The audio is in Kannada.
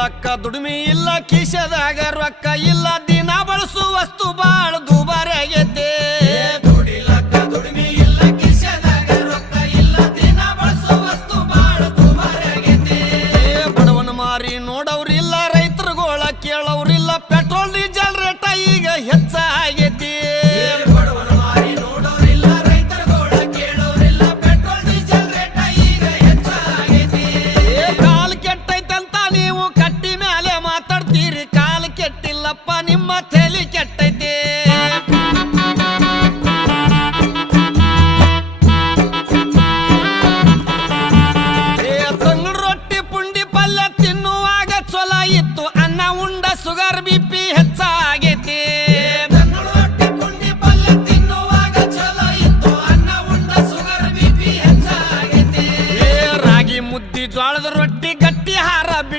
ದುಡಿಲಕ್ಕ ದುಡಿಮೆ ಇಲ್ಲ ಕಿಶದಾಗ ರೊಕ್ಕ ಇಲ್ಲ ದಿನ ಬಳಸು ವಸ್ತು ಬಾಳ ದುಬಾರಿ ಆಗೈತೆ